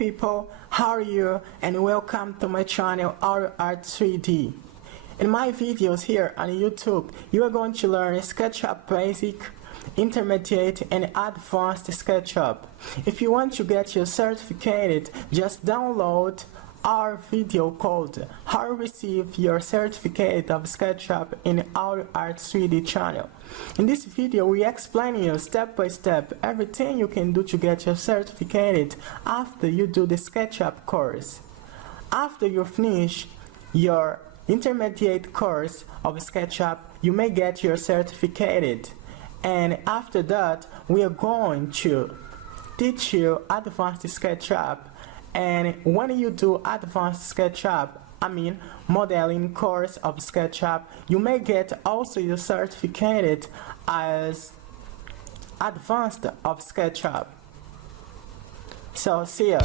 people, how are you, and welcome to my channel Art 3D. In my videos here on YouTube, you are going to learn SketchUp Basic, Intermediate and Advanced SketchUp. If you want to get your certificate, just download our video called How to Receive Your Certificate of SketchUp in our Art 3D channel. In this video, we explain you step by step everything you can do to get your certificate after you do the SketchUp course. After you finish your intermediate course of SketchUp, you may get your certificate. And after that, we are going to teach you advanced SketchUp. And when you do advanced SketchUp, modeling course of SketchUp, you may get also your certificate as advanced of SketchUp. So see ya.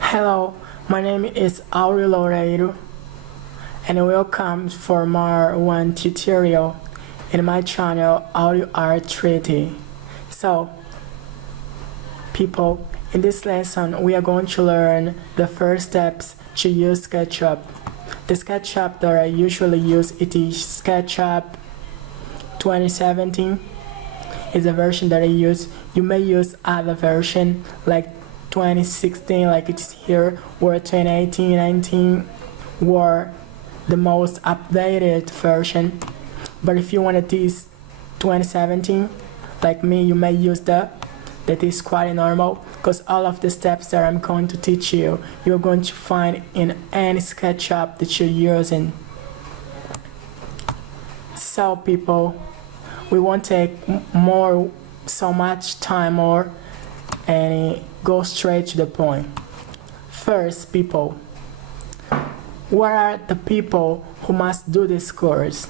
Hello, my name is Aurelio Loureiro, and welcome for more one tutorial in my channel Audio Art 3D. So, people, in this lesson we are going to learn the first steps to use SketchUp. The SketchUp that I usually use, it is SketchUp 2017 is a version that I use. You may use other version like 2016 like it is here, or 2018, 19, or the most updated version. But if you want to use 2017 like me, you may use that is quite normal, because all of the steps that I'm going to teach you, you're going to find in any SketchUp that you're using. So people, we won't take so much time more and go straight to the point. First, people, what are the people who must do this course?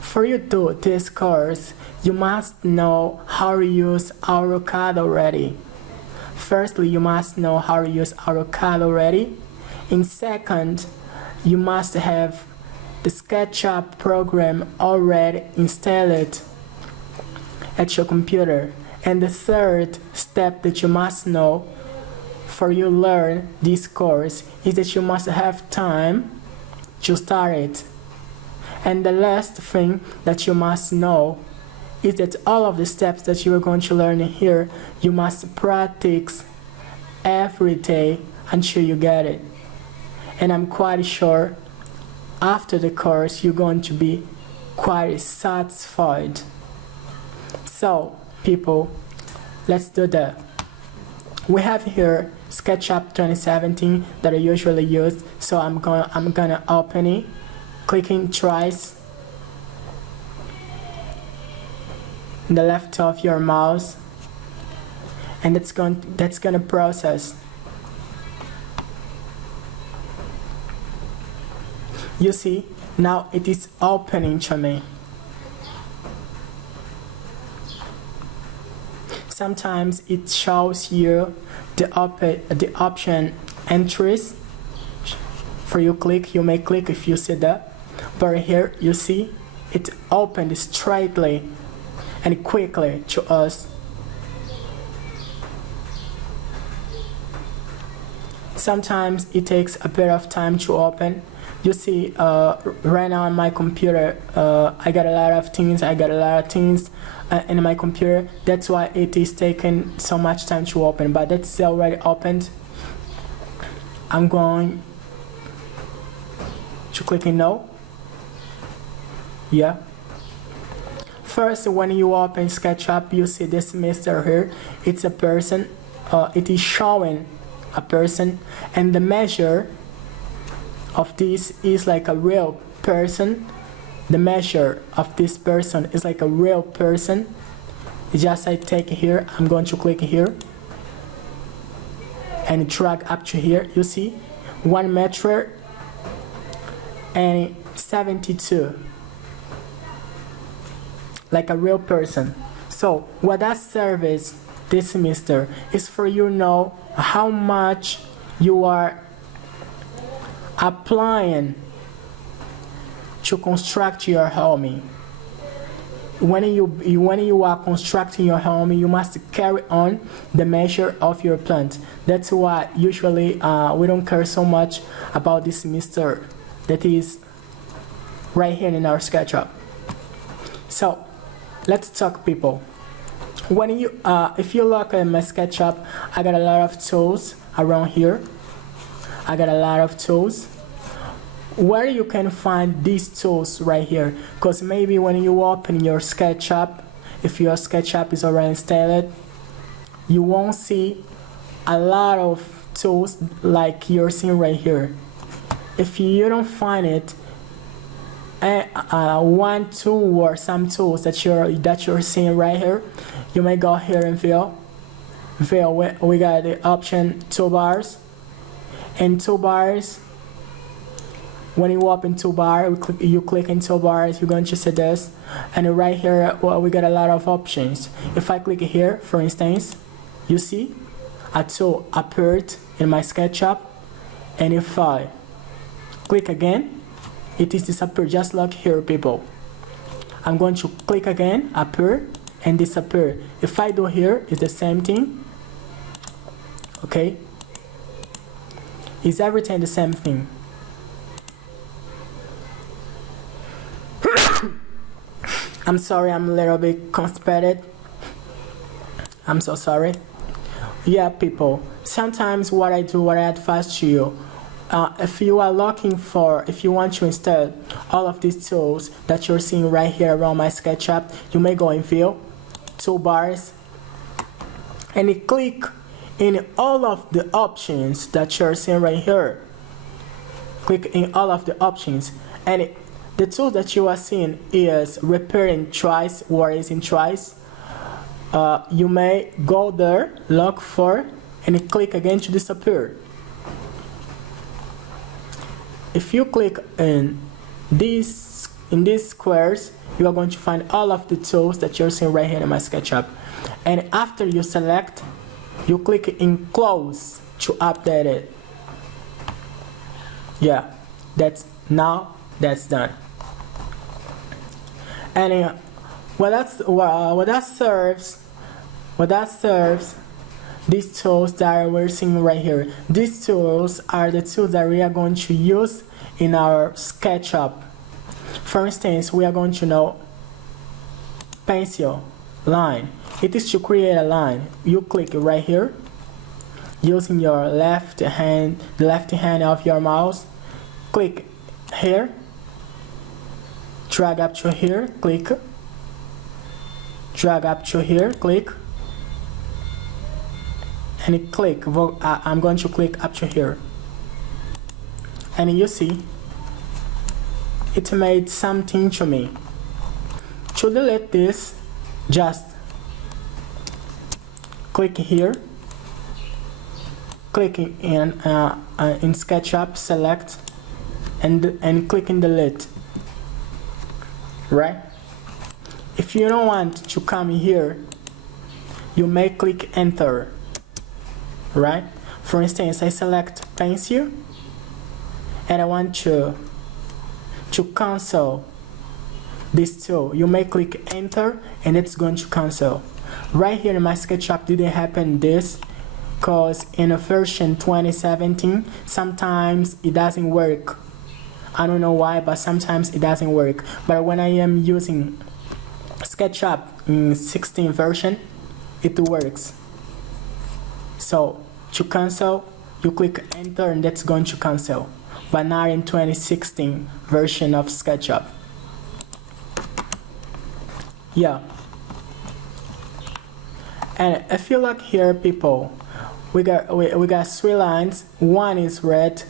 For you to do this course, you must know how to use AutoCAD already. Firstly, you must know how to use AutoCAD already. In second, you must have the SketchUp program already installed at your computer. And the third step that you must know for you learn this course is that you must have time to start it. And the last thing that you must know is that all of the steps that you are going to learn here, you must practice every day until you get it. And I'm quite sure after the course you're going to be quite satisfied. So people, let's do that. We have here SketchUp 2017 that I usually use, so I'm gonna open it, clicking twice in the left of your mouse, and that's gonna process. You see, now it is opening to me. Sometimes it shows you the option entries. For you click, you may click if you see that. But here you see it opened straightly and quickly to us. Sometimes it takes a bit of time to open. You see, right now on my computer, I got a lot of things in my computer. That's why it is taking so much time to open, but that's already opened. I'm going to click in no. Yeah. First, when you open SketchUp, you see this mister here. It's a person. It is showing a person, and the measure of this is like a real person. The measure of this person is like a real person. Just I take here, I'm going to click here and drag up to here. You see 1 meter and 72. like a real person. So what that serves this semester is for you to know how much you are applying to construct your home. When you are constructing your home, you must carry on the measure of your plant. That's why usually we don't care so much about this semester that is right here in our SketchUp. So let's talk, people. When you if you look at my SketchUp, I got a lot of tools around here. I got a lot of tools. Where you can find these tools right here, because maybe when you open your SketchUp, if your SketchUp is already installed, you won't see a lot of tools like you're seeing right here. If you don't find it, one tool or some tools that you're seeing right here, you may go here and view. We got the option toolbars. In toolbars, when you open toolbar, you click in toolbars, you're going to see this, and right here, well, we got a lot of options. If I click here, for instance, you see a tool appeared in my SketchUp, and if I click again, it is disappeared, just like here, people. I'm going to click again, appear, and disappear. If I do here, it's the same thing. Okay, is everything the same thing? I'm sorry, I'm a little bit constipated. I'm so sorry. Yeah, people, sometimes what I advise to you, if you are looking for, if you want to install all of these tools that you're seeing right here around my SketchUp, you may go in View, Toolbars, and you click in all of the options that you're seeing right here. Click in all of the options, and the tool that you are seeing is repairing twice or erasing twice. You may go there, look for, and click again to disappear. If you click in these squares, you are going to find all of the tools that you're seeing right here in my SketchUp. And after you select, you click in close to update it. Yeah, that's done. And what that serves, these tools that we're seeing right here. These tools are the tools that we are going to use in our SketchUp. For instance, we are going to know pencil, line. It is to create a line. You click right here, using your left hand of your mouse. Click here. Drag up to here, click. Drag up to here, click. And click. I'm going to click up to here. And you see, it made something to me. To delete this, just click here. Click in SketchUp, select, and click in delete. Right? If you don't want to come here, you may click enter. Right? For instance, I select pencil and I want to cancel this tool. You may click enter and it's going to cancel. Right here in my SketchUp didn't happen this, because in a version 2017 sometimes it doesn't work. I don't know why, but sometimes it doesn't work. But when I am using SketchUp in 16 version, it works. So to cancel, you click enter and that's going to cancel. But not in 2016 version of SketchUp. Yeah. And if you look here, people, we got three lines. One is red,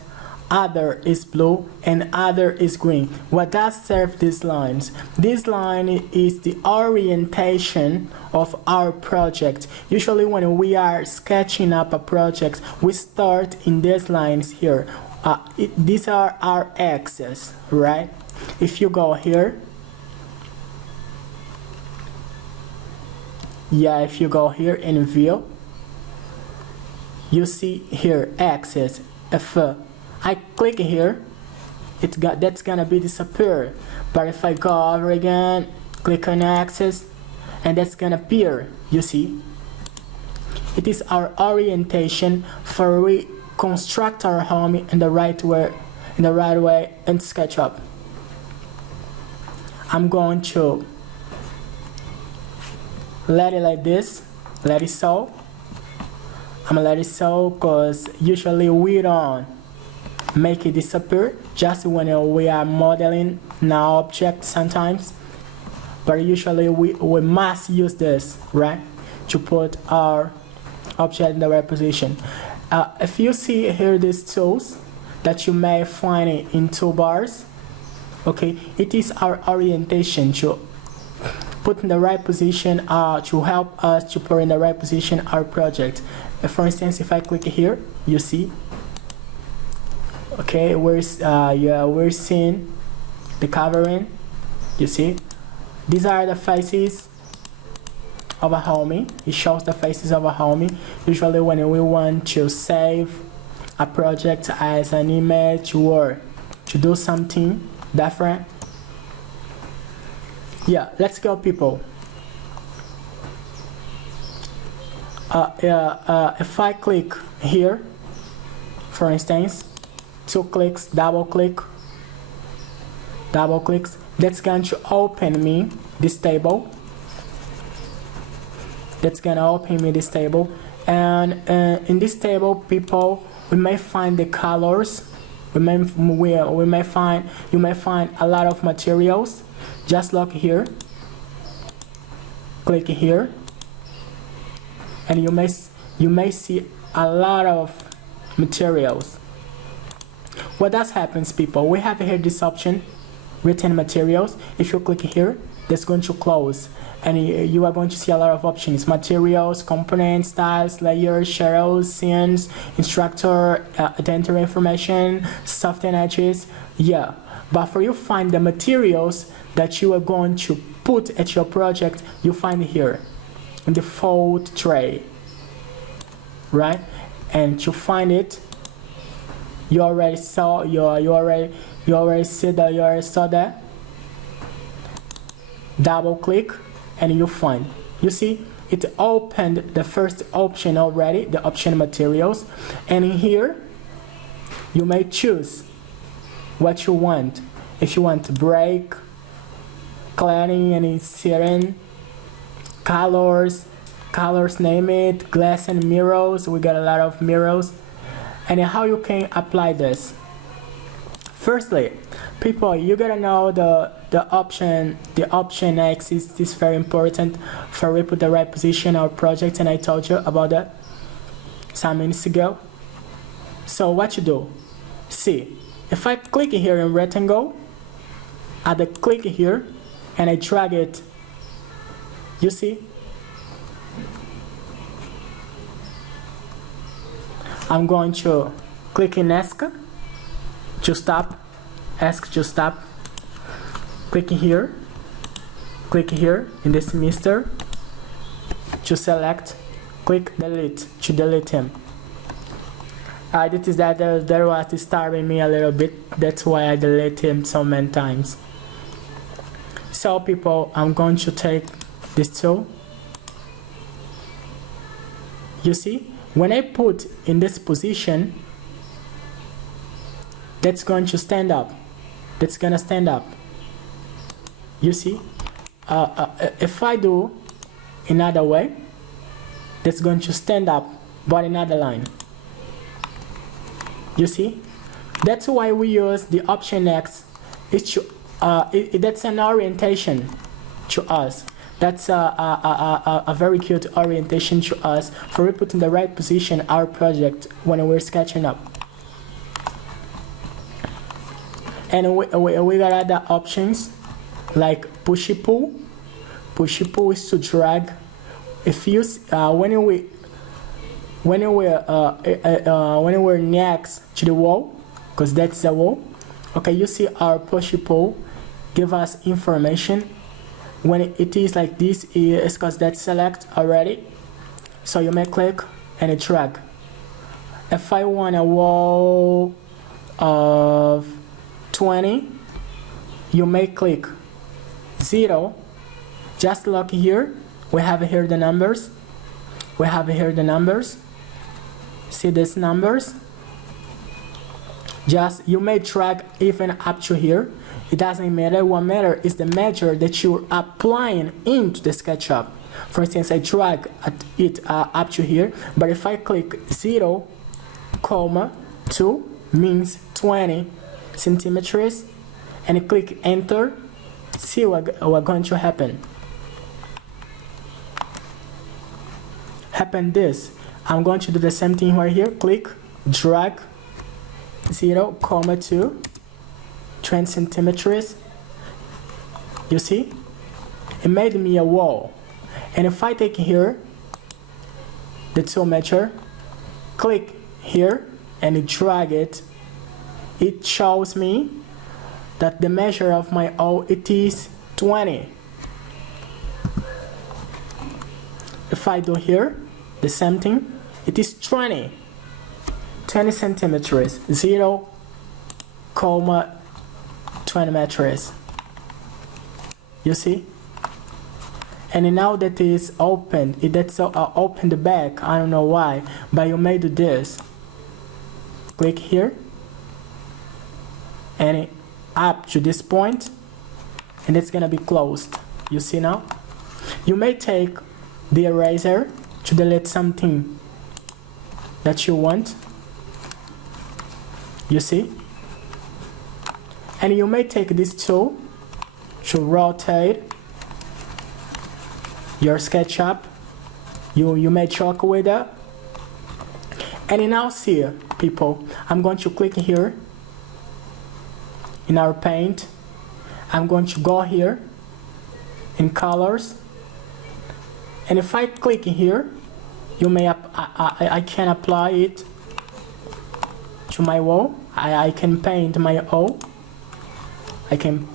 other is blue, and other is green. What does serve these lines? This line is the orientation of our project. Usually when we are sketching up a project, we start in these lines here. These are our axes, right? If you go here, Yeah, if you go here in view, you see here axis. If I click here, that's gonna be disappear. But if I go over again, click on axis, and that's gonna appear. You see, it is our orientation for we construct our home in the right way in SketchUp. I'm going to let it like this, let it so. I'm gonna let it so because usually we don't make it disappear just when we are modeling an object sometimes, but usually we must use this, right, to put our object in the right position. If you see here these tools that you may find it in toolbars, okay, it is our orientation to put in the right position, to help us to put in the right position our project. For instance, if I click here, you see, okay, we're seeing the covering. You see, these are the faces of a homie. It shows the faces of a homie. Usually when we want to save a project as an image or to do something different. Yeah, let's go, people. If I click here, for instance, two clicks, double clicks, that's going to open me this table. That's gonna open me this table, and in this table, people, we may find the colors. You may find a lot of materials. Just look here, click here, and you may see a lot of materials. What does happens, people? We have here this option, written materials. If you click here, that's going to close, and you are going to see a lot of options: materials, components, styles, layers, shadows, scenes, instructor, identity information, soft and edges. Yeah, but for you find the materials that you are going to put at your project, you find it here in the fold tray, right? And to find it, you already saw that. Double click and you find. You see, it opened the first option already, the option materials, and in here you may choose what you want. If you want break, cladding, and certain colors, name it, glass and mirrors. We got a lot of mirrors. And how you can apply this. Firstly, people, you gotta know the option X is very important for we put the right position our project, and I told you about that some minutes ago. So what you do, see, if I click here in rectangle, I click here and I drag it, you see, I'm going to click in ask to stop, click here in this mister to select, click delete to delete him. This is that there was disturbing me a little bit, that's why I delete him so many times. So people, I'm going to take this tool. You see, when I put in this position, that's going to stand up. That's gonna stand up. You see, if I do another way, that's going to stand up, but another line. You see, that's why we use the option X. It's to, that's an orientation to us. That's a very cute orientation to us for we put in the right position our project when we're sketching up. And we got other options like pushy pull. Pushy pull is to drag. If you when we're next to the wall, because that's the wall. Okay, you see our pushy pull give us information When it is like this, it's because that's select already. So you may click and drag. If I want a wall of 20, you may click 0. Just look here. We have here the numbers. We have here the numbers. See these numbers? Just you may drag even up to here. It doesn't matter. What matters is the measure that you're applying into the SketchUp. For instance, I drag it up to here, but if I click 0, 2 means 20 centimeters, and click enter, see what's going to happen. This. I'm going to do the same thing right here. Click, drag 0, 2, 20 centimeters. You see? It made me a wall. And if I take here the tool measure, click here and drag it, it shows me that the measure of my wall it is 20. If I do here the same thing, it is 20 centimeters, 0, 20 meters. You see? And now that is open, that's open the back. I don't know why, but you may do this. Click here, and up to this point, and it's gonna be closed. You see now? You may take the eraser to delete something that you want. You see? And you may take this tool to rotate your SketchUp. You may choke with it. And now see, people, I'm going to click here in our paint. I'm going to go here in colors. And if I click here, you may I can apply it to my wall. I can paint my wall. I can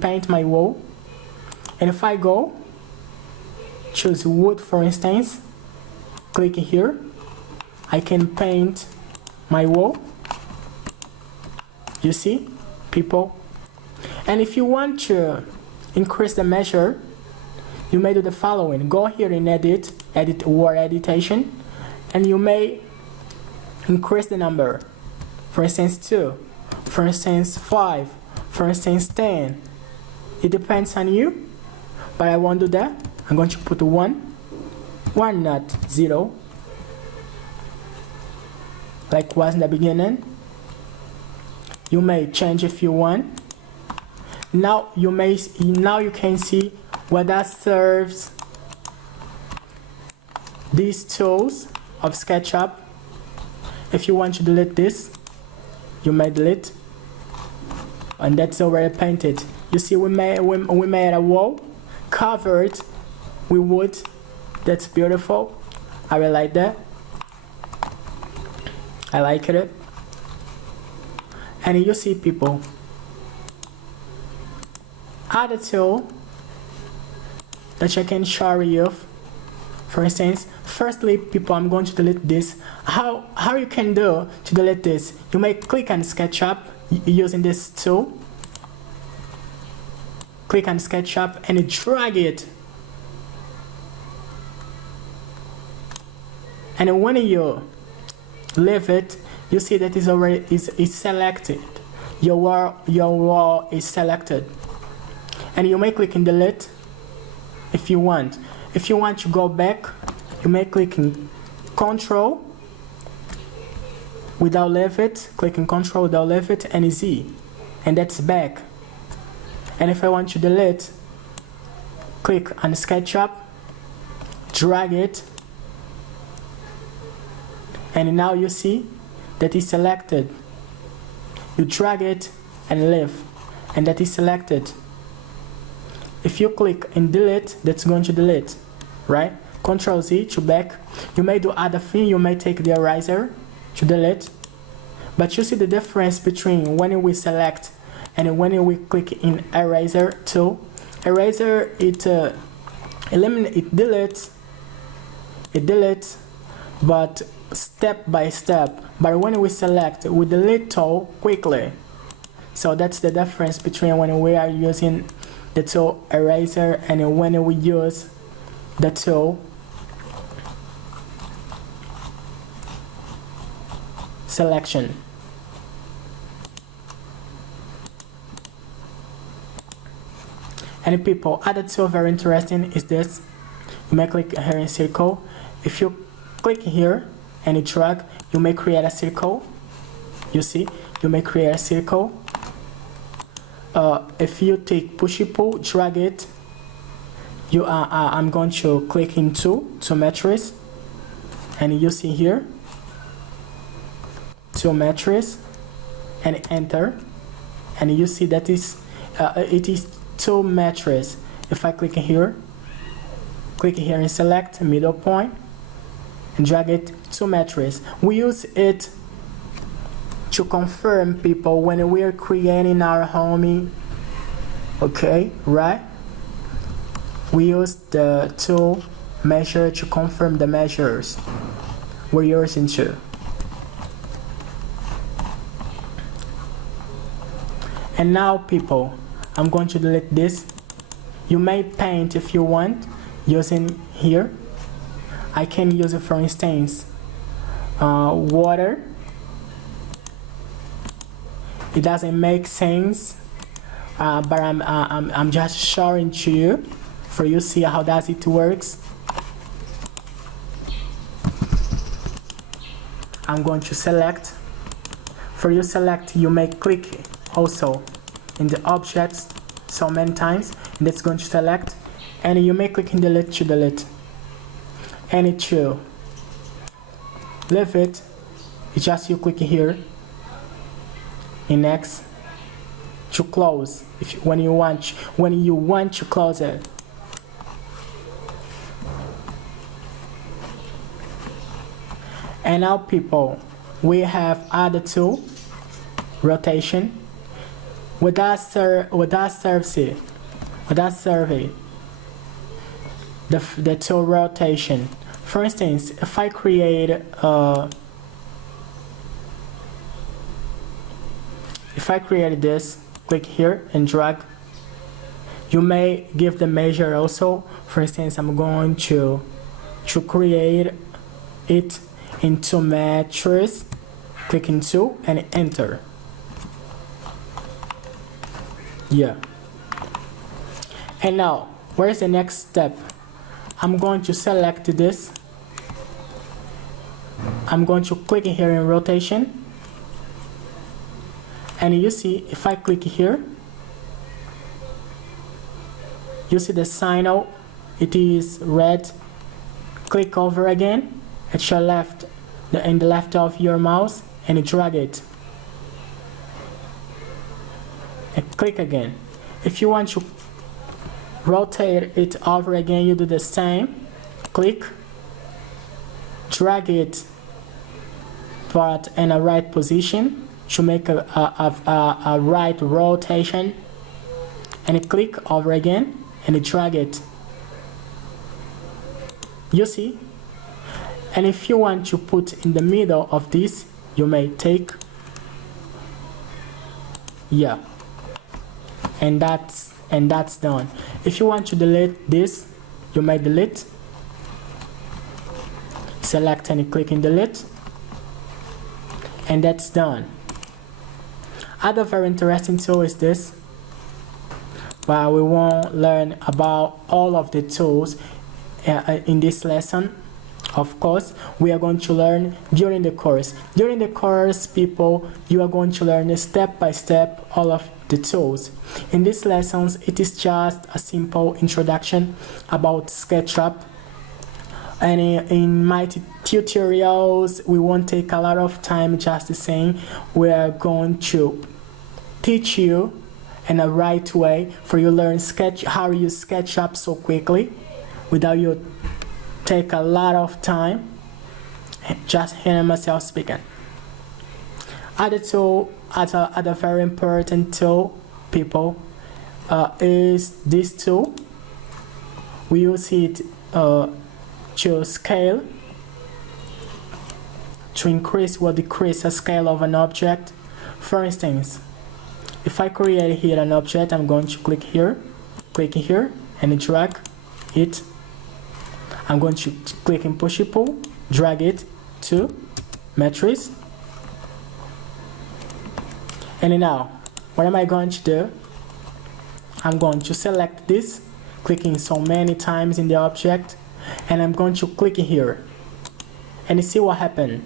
paint my wall. And if I go choose wood, for instance, click here, I can paint my wall. You see, people? And if you want to increase the measure, you may do the following. Go here in edit word editation, and you may increase the number. For instance 2, for instance 5, for instance 10. It depends on you, but I won't do that. I'm going to put 1, not 0, like was in the beginning. You may change if you want. Now you can see what that serves these tools of SketchUp. If you want to delete this, you may delete, and that's already painted. You see, we made a wall covered with wood. That's beautiful. I really like that. I like it. And you see, people, other tool that I can show you. For instance, firstly, people, I'm going to delete this. How you can do to delete this? You may click on SketchUp using this tool. Click on SketchUp and drag it. And when you leave it, you see that is already is selected. Your wall is selected. And you may click in delete if you want. If you want to go back, you may click in Control without leave it, click in Control without leave it, and Z, and that's back. And if I want to delete, click on SketchUp, drag it, and now you see that is selected. You drag it and leave, and that is selected. If you click in delete, that's going to delete, right? Control Z to back. You may do other thing. You may take the eraser to delete, but you see the difference between when we select and when we click in eraser tool. Eraser, it eliminates, it deletes, but step by step. But when we select, we delete tool quickly. So that's the difference between when we are using the tool eraser and when we use the tool selection. And people, other tool very interesting is this. You may click here in circle. If you click here and you drag, you may create a circle. You see, you may create a circle. If you take push pull, drag it. I'm going to click into matrix, and you see here to matrix and enter, and you see that it is to matrix. If I click here and select middle point and drag it to matrix, we use it to confirm people when we are creating our home. Okay, right? We use the tool measure to confirm the measures we're using to. And now people, I'm going to delete this. You may paint if you want using here. I can use it, for instance, water. It doesn't make sense, but I'm just showing to you for you see how does it works. I'm going to select. For you select, you may click also in the objects so many times, and it's going to select, and you may click in delete to delete. And it will leave it. It's just you click here in next to close when you want to close it. And now people, we have other tool rotation. With that survey, the tool rotation. For instance, if I create this, click here and drag. You may give the measure also. For instance, I'm going to create it into matrix. Click into and enter. Yeah. And now, where's the next step? I'm going to select this. I'm going to click here in rotation. And you see, if I click here, you see the sign out. It is red. Click over again at your left, in the left of your mouse, and drag it. And click again. If you want to rotate it over again, you do the same. Click, drag it, but in a right position to make a right rotation, and click over again and drag it. You see? And if you want to put in the middle of this, you may take, yeah, and that's done. If you want to delete this, you may delete. Select and click in delete, and that's done. Other very interesting tool is this, but we won't learn about all of the tools in this lesson. Of course, we are going to learn during the course. During the course, people, you are going to learn step by step all of the tools. In these lessons, it is just a simple introduction about Sketchup. And in my tutorials, we won't take a lot of time, just the same. We are going to teach you in a right way for you learn how you use Sketchup so quickly without you take a lot of time. Just hearing myself speaking. Other very important tool, people, is this tool. We use it to scale, to increase or decrease the scale of an object. For instance, if I create here an object, I'm going to click here, and drag it. I'm going to click in push pull, drag it to matrix. And now, what am I going to do? I'm going to select this, clicking so many times in the object, and I'm going to click here and see what happened.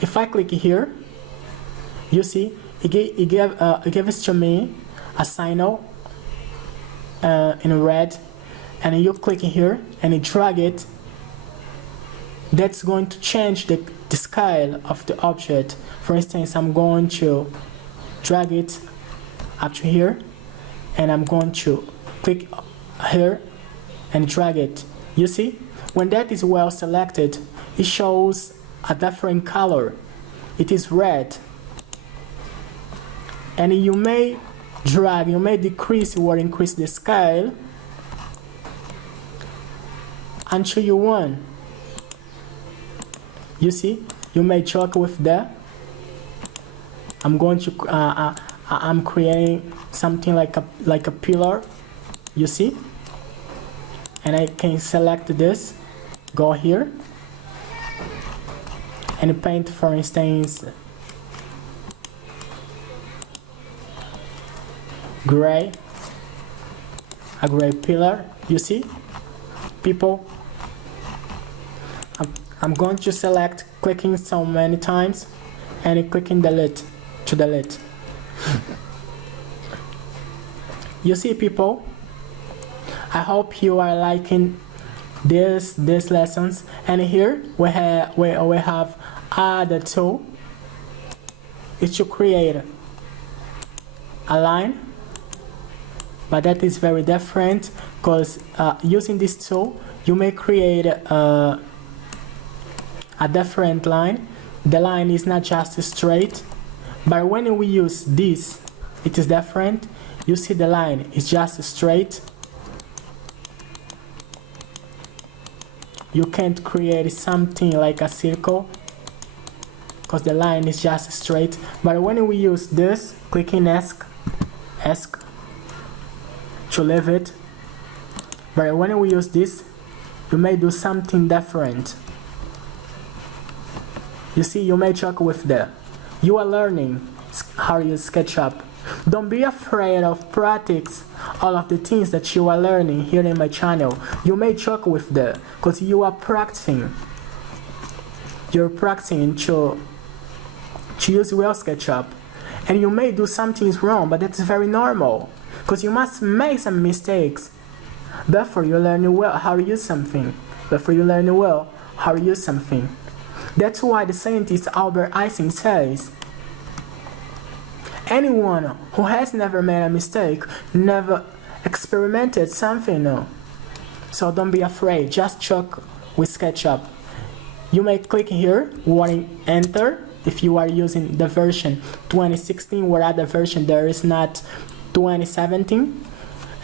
If I click here, you see it gives to me a signal in red, and you click here and you drag it. That's going to change the scale of the object. For instance, I'm going to drag it up to here, and I'm going to click here and drag it. You see, when that is well selected, it shows a different color. It is red. And you may drag, you may decrease or increase the scale until you want. You see, you may joke with that. I'm going to I'm creating something like a pillar. You see, and I can select this, go here, and paint, for instance, gray, a gray pillar. You see, people, I'm going to select, clicking so many times, and clicking delete to delete. You see, people, I hope you are liking these lessons. And here we have other tool. It should create a line, but that is very different, because using this tool you may create a different line. The line is not just straight, but when we use this, it is different. You see, the line is just straight. You can't create something like a circle, because the line is just straight. But when we use this, clicking ask to leave it. But when we use this, you may do something different. You see, you may joke with that. You are learning how to use SketchUp. Don't be afraid of practice all of the things that you are learning here in my channel. You may joke with that, because you are practicing. You're practicing to use well SketchUp. And you may do some things wrong, but that's very normal, because you must make some mistakes. Therefore, you learn well how to use something. That's why the scientist Albert Einstein says, anyone who has never made a mistake never experimented something new. So don't be afraid, just check with SketchUp. You may click here, warning enter, if you are using the version 2016, or other version there is not 2017.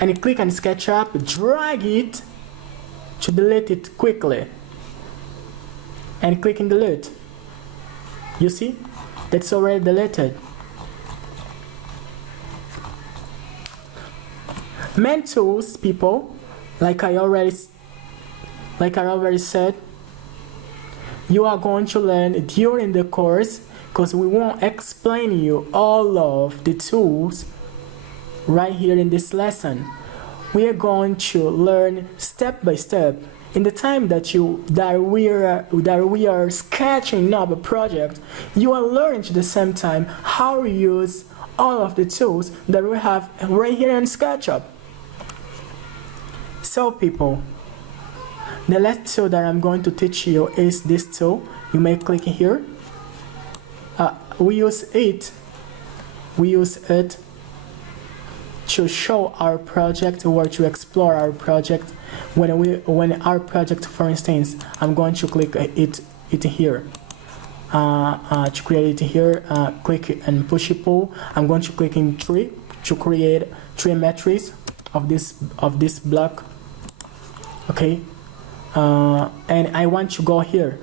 And you click on SketchUp, drag it to delete it quickly. And click in delete. You see, that's already deleted. Main tools, people, like I already said, you are going to learn during the course, because we won't explain you all of the tools right here in this lesson. We are going to learn step by step. In the time that we are sketching up a project, you are learning at the same time how to use all of the tools that we have right here in SketchUp. So people, the last tool that I'm going to teach you is this tool. You may click here. We use it to show our project, or to explore our project. When our project, for instance, I'm going to click it here. to create it here, click and push pull. I'm going to click in 3 to create 3 matrices of this block. Okay, and I want to go here.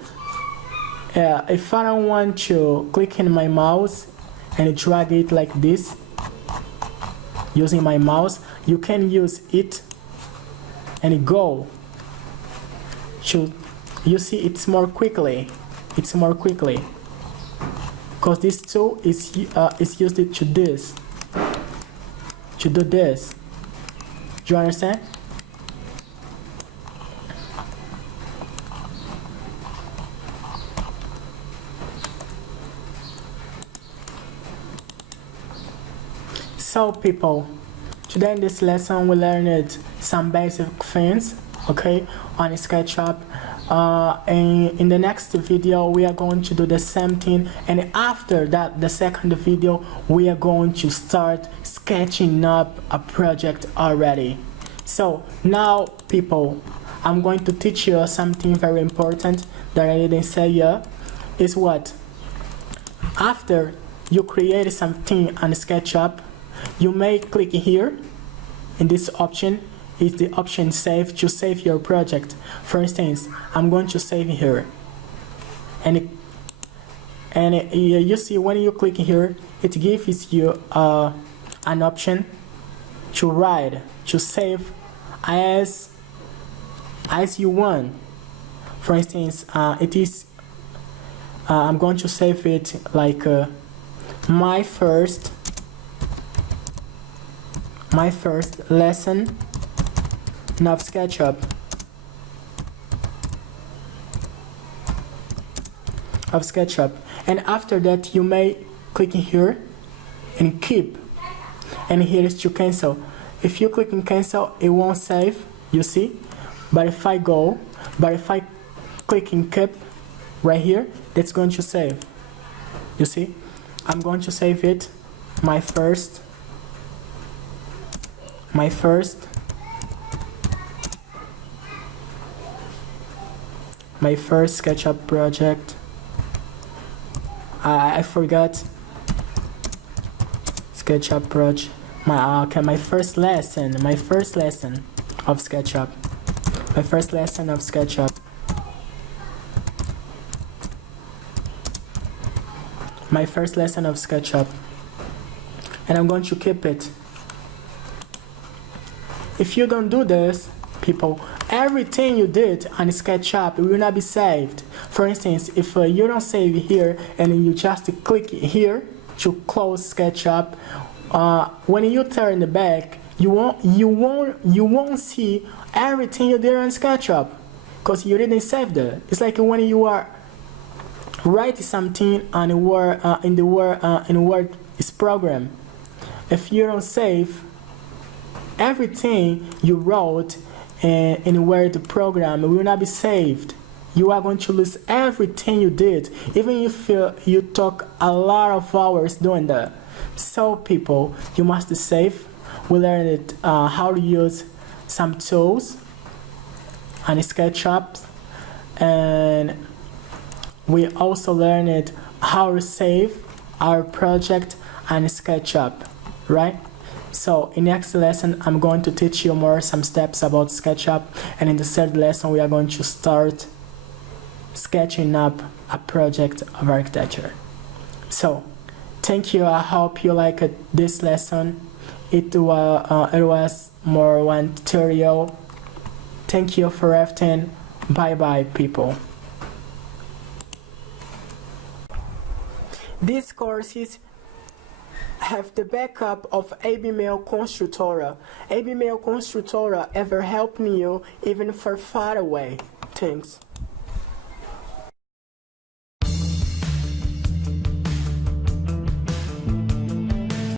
If I don't want to click in my mouse and drag it like this using my mouse, you can use it and go to, you see, it's more quickly because this tool is used to do this. Do you understand? So people, today in this lesson we learned some basic things, okay, on Sketchup. And in the next video we are going to do the same thing, and after that, the second video, we are going to start sketching up a project already. So now people, I'm going to teach you something very important that I didn't say yet. Is what? After you create something on Sketchup, you may click here in this option. Is the option save, to save your project. For instance, I'm going to save here, and you see when you click here, it gives you an option to write, to save as you want. For instance, it is I'm going to save it like my first lesson of Sketchup. And after that, you may click here and keep, and here is to cancel. If you click in cancel, it won't save, you see. But if I click in keep right here, that's going to save, you see. I'm going to save it, my first Sketchup project. I forgot Sketchup project. My first lesson of Sketchup. My first lesson of Sketchup. My first lesson of Sketchup. And I'm going to keep it. If you don't do this, people, everything you did on Sketchup will not be saved. For instance, if you don't save here and you just click here to close Sketchup, when you turn back, you won't see everything you did on Sketchup because you didn't save that. It's like when you are writing something on a Word in Word program. If you don't save everything you wrote in Word program, it will not be saved. You are going to lose everything you did, even if you took a lot of hours doing that. So people, you must save. We learned how to use some tools on Sketchup, and we also learned how to save our project on Sketchup, right? So in next lesson, I'm going to teach you some steps about SketchUp, and in the third lesson, we are going to start sketching up a project of architecture. So thank you. I hope you liked this lesson. It was more one tutorial. Thank you for everything. Bye bye, people. These courses have the backup of ABmail Construtora. ABmail Construtora ever helping you even for far away. Thanks.